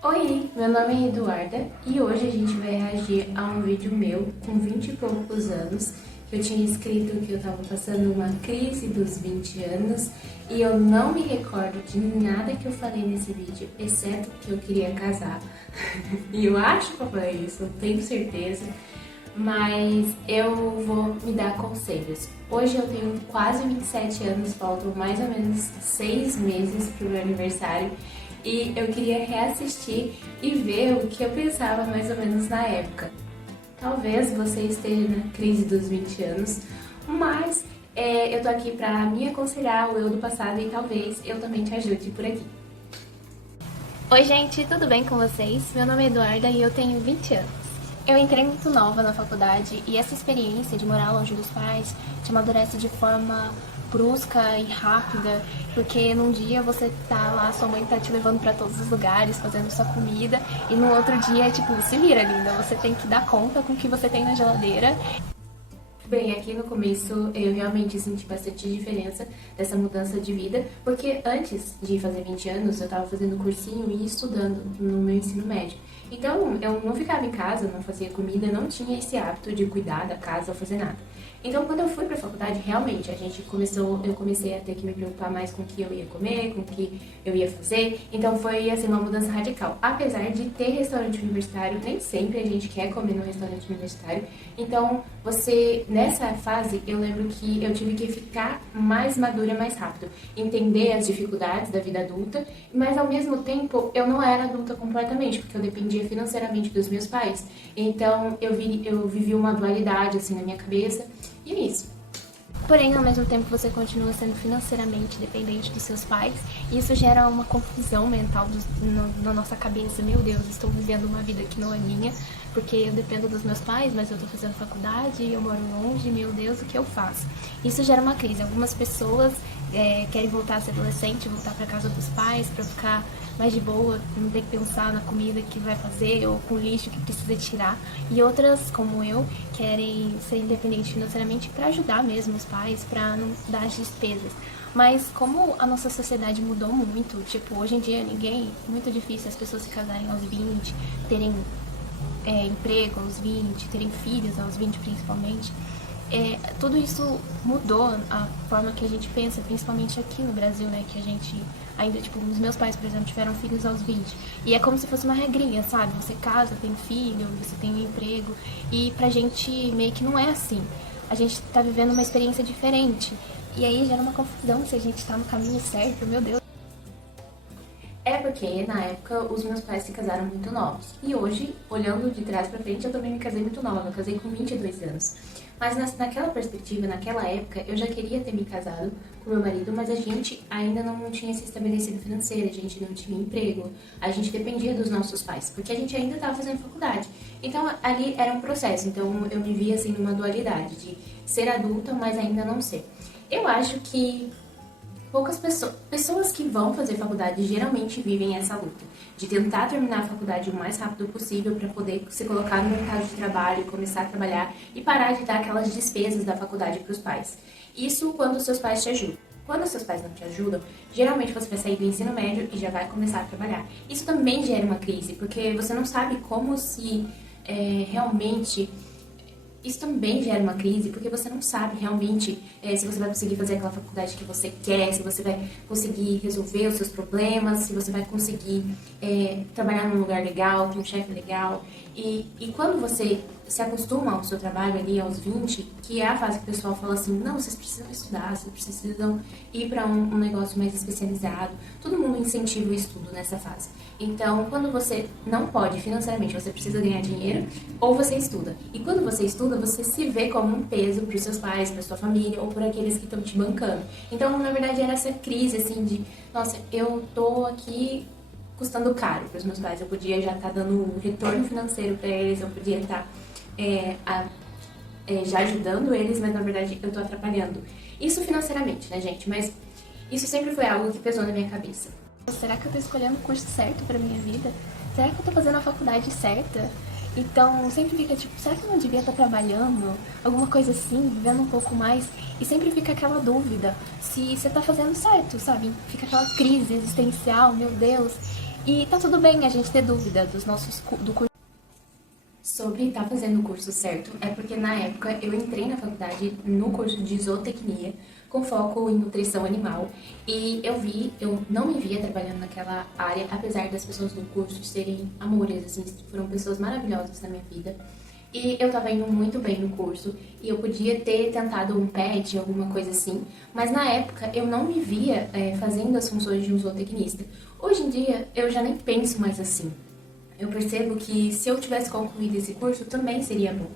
Oi, meu nome é Eduarda e hoje a gente vai reagir a um vídeo meu com 20 e poucos anos, que eu tinha escrito que eu tava passando uma crise dos 20 anos e eu não me recordo de nada que eu falei nesse vídeo, exceto que eu queria casar. E eu acho que eu falei isso, eu tenho certeza, mas eu vou me dar conselhos. Hoje eu tenho quase 27 anos, faltam mais ou menos 6 meses pro meu aniversário e eu queria reassistir e ver o que eu pensava mais ou menos na época. Talvez você esteja na crise dos 20 anos, mas eu tô aqui pra me aconselhar, o eu do passado, e talvez eu também te ajude por aqui. Oi gente, tudo bem com vocês? Meu nome é Eduarda e eu tenho 20 anos. Eu entrei muito nova na faculdade e essa experiência de morar longe dos pais te amadurece de forma brusca e rápida, porque num dia você tá lá, sua mãe tá te levando pra todos os lugares, fazendo sua comida, e no outro dia, tipo, se vira, linda, você tem que dar conta com o que você tem na geladeira. Bem, aqui no começo eu realmente senti bastante diferença dessa mudança de vida, porque antes de fazer 20 anos eu tava fazendo cursinho e estudando no meu ensino médio. Então eu não ficava em casa, não fazia comida, não tinha esse hábito de cuidar da casa ou fazer nada. Então quando eu fui pra faculdade, realmente eu comecei a ter que me preocupar mais com o que eu ia comer, com o que eu ia fazer. Então foi assim uma mudança radical. Apesar de ter restaurante universitário, nem sempre a gente quer comer no restaurante universitário. Então nessa fase, eu lembro que eu tive que ficar mais madura mais rápido, entender as dificuldades da vida adulta, mas ao mesmo tempo eu não era adulta completamente, porque eu dependia financeiramente dos meus pais. Então eu vivi uma dualidade assim na minha cabeça, e é isso. Porém, ao mesmo tempo, você continua sendo financeiramente dependente dos seus pais, e isso gera uma confusão mental na nossa cabeça. Meu Deus, estou vivendo uma vida que não é minha, porque eu dependo dos meus pais, mas eu estou fazendo faculdade, eu moro longe, meu Deus, o que eu faço? Isso gera uma crise. Algumas pessoas querem voltar a ser adolescente, voltar para casa dos pais, para ficar mais de boa, não ter que pensar na comida que vai fazer ou com o lixo que precisa tirar. E outras, como eu, querem ser independentes financeiramente para ajudar mesmo os pais, para não dar as despesas. Mas como a nossa sociedade mudou muito, tipo, hoje em dia muito difícil as pessoas se casarem aos 20, terem emprego aos 20, terem filhos aos 20 principalmente. Tudo isso mudou a forma que a gente pensa, principalmente aqui no Brasil, né? Que a gente ainda, tipo, os meus pais, por exemplo, tiveram filhos aos 20. E é como se fosse uma regrinha, sabe? Você casa, tem filho, você tem um emprego. E pra gente meio que não é assim. A gente tá vivendo uma experiência diferente. E aí gera uma confusão se a gente tá no caminho certo, meu Deus. É porque, na época, os meus pais se casaram muito novos. E hoje, olhando de trás pra frente, eu também me casei muito nova. Eu casei com 22 anos. Mas naquela perspectiva, naquela época, eu já queria ter me casado com meu marido, mas a gente ainda não tinha se estabelecido financeiro, a gente não tinha emprego, a gente dependia dos nossos pais, porque a gente ainda estava fazendo faculdade. Então, ali era um processo. Então, eu me via, assim, numa dualidade de ser adulta, mas ainda não ser. Eu acho que poucas pessoas que vão fazer faculdade geralmente vivem essa luta de tentar terminar a faculdade o mais rápido possível para poder se colocar no mercado de trabalho, começar a trabalhar e parar de dar aquelas despesas da faculdade para os pais. Isso quando os seus pais te ajudam. Quando os seus pais não te ajudam, geralmente você vai sair do ensino médio e já vai começar a trabalhar. Isso também gera uma crise, porque você não sabe como se realmente. Isso também gera uma crise, porque você não sabe realmente se você vai conseguir fazer aquela faculdade que você quer, se você vai conseguir resolver os seus problemas, se você vai conseguir trabalhar num lugar legal, com um chefe legal. E quando você se acostuma ao seu trabalho ali aos 20, que é a fase que o pessoal fala assim, não, vocês precisam estudar, vocês precisam ir para um negócio mais especializado. Todo mundo incentiva o estudo nessa fase. Então, quando você não pode financeiramente, você precisa ganhar dinheiro, ou você estuda. E quando você estuda, você se vê como um peso para os seus pais, para sua família, ou por aqueles que estão te bancando. Então, na verdade, era essa crise, assim, de, nossa, eu tô aqui custando caro para os meus pais. Eu podia já estar dando um retorno financeiro para eles, eu podia estar já ajudando eles, mas na verdade eu tô atrapalhando. Isso financeiramente, né, gente? Mas isso sempre foi algo que pesou na minha cabeça. Será que eu tô escolhendo o curso certo pra minha vida? Será que eu tô fazendo a faculdade certa? Então, sempre fica tipo, será que eu não devia estar trabalhando? Alguma coisa assim, vivendo um pouco mais. E sempre fica aquela dúvida se você tá fazendo certo, sabe? Fica aquela crise existencial, meu Deus. E tá tudo bem a gente ter dúvida do curso. Sobre estar fazendo o curso certo, é porque na época eu entrei na faculdade no curso de zootecnia, com foco em nutrição animal, e eu não me via trabalhando naquela área, apesar das pessoas do curso serem amores, assim, foram pessoas maravilhosas na minha vida. E eu tava indo muito bem no curso, e eu podia ter tentado um PET, alguma coisa assim, mas na época eu não me via fazendo as funções de um zootecnista. Hoje em dia eu já nem penso mais assim. Eu percebo que se eu tivesse concluído esse curso também seria bom.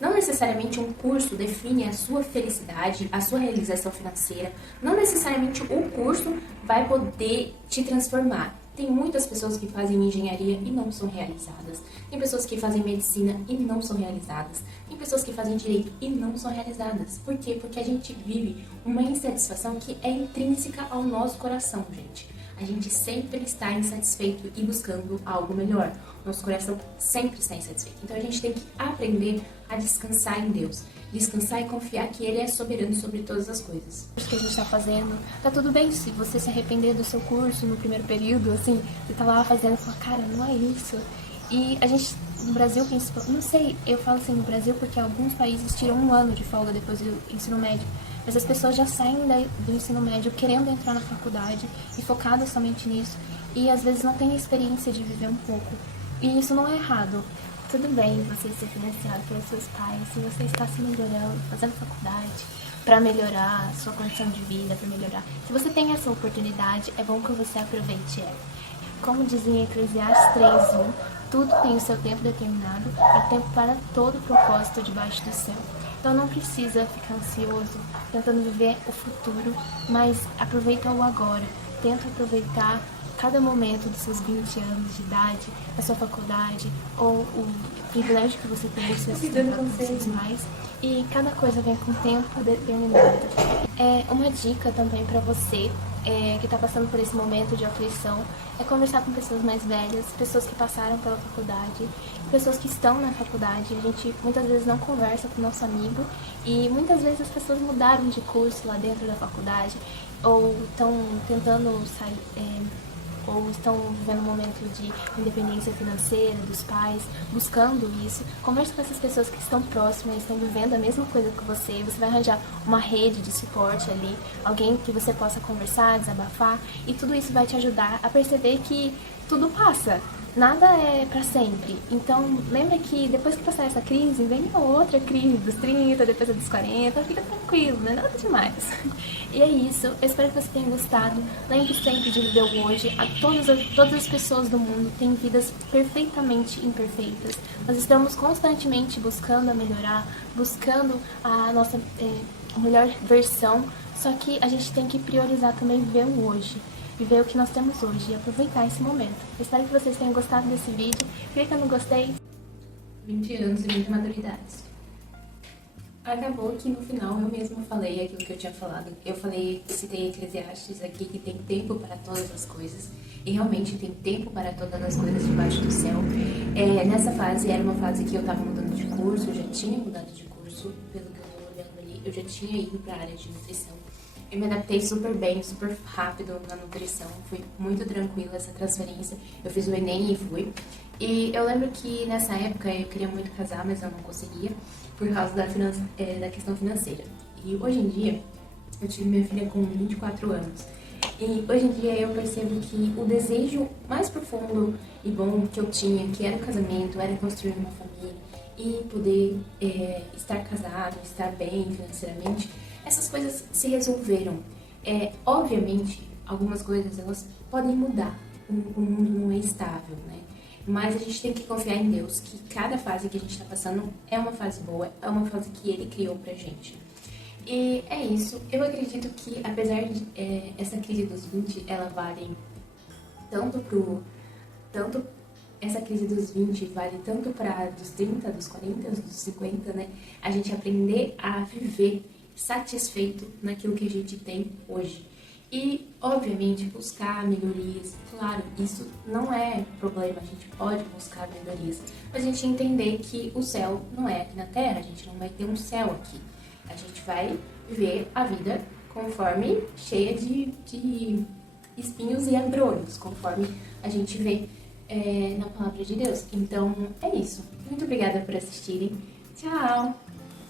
Não necessariamente um curso define a sua felicidade, a sua realização financeira. Não necessariamente o curso vai poder te transformar. Tem muitas pessoas que fazem engenharia e não são realizadas. Tem pessoas que fazem medicina e não são realizadas. Tem pessoas que fazem direito e não são realizadas. Por quê? Porque a gente vive uma insatisfação que é intrínseca ao nosso coração, gente. A gente sempre está insatisfeito e buscando algo melhor. Nosso coração sempre está insatisfeito. Então a gente tem que aprender a descansar em Deus. Descansar e confiar que Ele é soberano sobre todas as coisas. Que a gente tá fazendo, tá tudo bem se você se arrepender do seu curso no primeiro período, assim, você tá lá fazendo e fala, cara, não é isso. E a gente, no Brasil, não sei, eu falo assim no Brasil porque alguns países tiram 1 ano de folga depois do ensino médio. Mas as pessoas já saem do ensino médio querendo entrar na faculdade e focadas somente nisso. E às vezes não tem a experiência de viver um pouco. E isso não é errado. Tudo bem você ser financiado pelos seus pais, se você está se melhorando, fazendo faculdade, para melhorar a sua condição de vida, para melhorar. Se você tem essa oportunidade, é bom que você aproveite ela. Como dizia em Eclesiastes 3:1, tudo tem o seu tempo determinado, há tempo para todo propósito debaixo do céu. Então não precisa ficar ansioso, tentando viver o futuro, mas aproveita o agora. Tenta aproveitar cada momento dos seus 20 anos de idade, da sua faculdade, ou o privilégio que você tem de ser sustentado por seus pais. E cada coisa vem com tempo determinado. Uma dica também para você que está passando por esse momento de aflição é conversar com pessoas mais velhas, pessoas que passaram pela faculdade, pessoas que estão na faculdade. A gente muitas vezes não conversa com o nosso amigo e muitas vezes as pessoas mudaram de curso lá dentro da faculdade ou estão tentando sair, ou estão vivendo um momento de independência financeira dos pais, buscando isso. Converse com essas pessoas que estão próximas, estão vivendo a mesma coisa que você. Você vai arranjar uma rede de suporte ali, alguém que você possa conversar, desabafar, e tudo isso vai te ajudar a perceber que tudo passa. Nada é pra sempre. Então, lembra que depois que passar essa crise, vem a outra crise dos 30, depois a dos 40, fica tranquilo, não é nada demais. E é isso, eu espero que você tenha gostado. Lembre sempre de viver o hoje. Todas as pessoas do mundo têm vidas perfeitamente imperfeitas. Nós estamos constantemente buscando a melhorar, buscando a nossa melhor versão, só que a gente tem que priorizar também viver o hoje. Viver o que nós temos hoje e aproveitar esse momento. Eu espero que vocês tenham gostado desse vídeo. Clica no gostei. 20 anos e 20 maturidades. Acabou que no final eu mesma falei aquilo que eu tinha falado. Eu citei Eclesiastes aqui, que tem tempo para todas as coisas. E realmente tem tempo para todas as coisas debaixo do céu. Nessa fase, era uma fase que eu estava mudando de curso, eu já tinha mudado de curso, pelo que eu estou olhando ali. Eu já tinha ido para a área de nutrição. Eu me adaptei super bem, super rápido na nutrição, foi muito tranquila essa transferência. Eu fiz o Enem e fui. E eu lembro que nessa época eu queria muito casar, mas eu não conseguia, por causa da questão financeira. E hoje em dia, eu tive minha filha com 24 anos. E hoje em dia eu percebo que o desejo mais profundo e bom que eu tinha, que era o casamento, era construir uma família e poder estar casado, estar bem financeiramente, essas coisas se resolveram. Obviamente, algumas coisas elas podem mudar. O mundo não é estável, né? Mas a gente tem que confiar em Deus, que cada fase que a gente está passando é uma fase boa, é uma fase que Ele criou pra gente. E é isso. Eu acredito que, apesar de essa crise dos 20, ela vale essa crise dos 20 vale tanto para dos 30, dos 40, dos 50, né? A gente aprender a viver satisfeito naquilo que a gente tem hoje. E, obviamente, buscar melhorias. Claro, isso não é problema, a gente pode buscar melhorias. Mas a gente entender que o céu não é aqui na Terra, a gente não vai ter um céu aqui. A gente vai viver a vida conforme cheia de espinhos e abrolhos, conforme a gente vê na palavra de Deus. Então, é isso. Muito obrigada por assistirem. Tchau!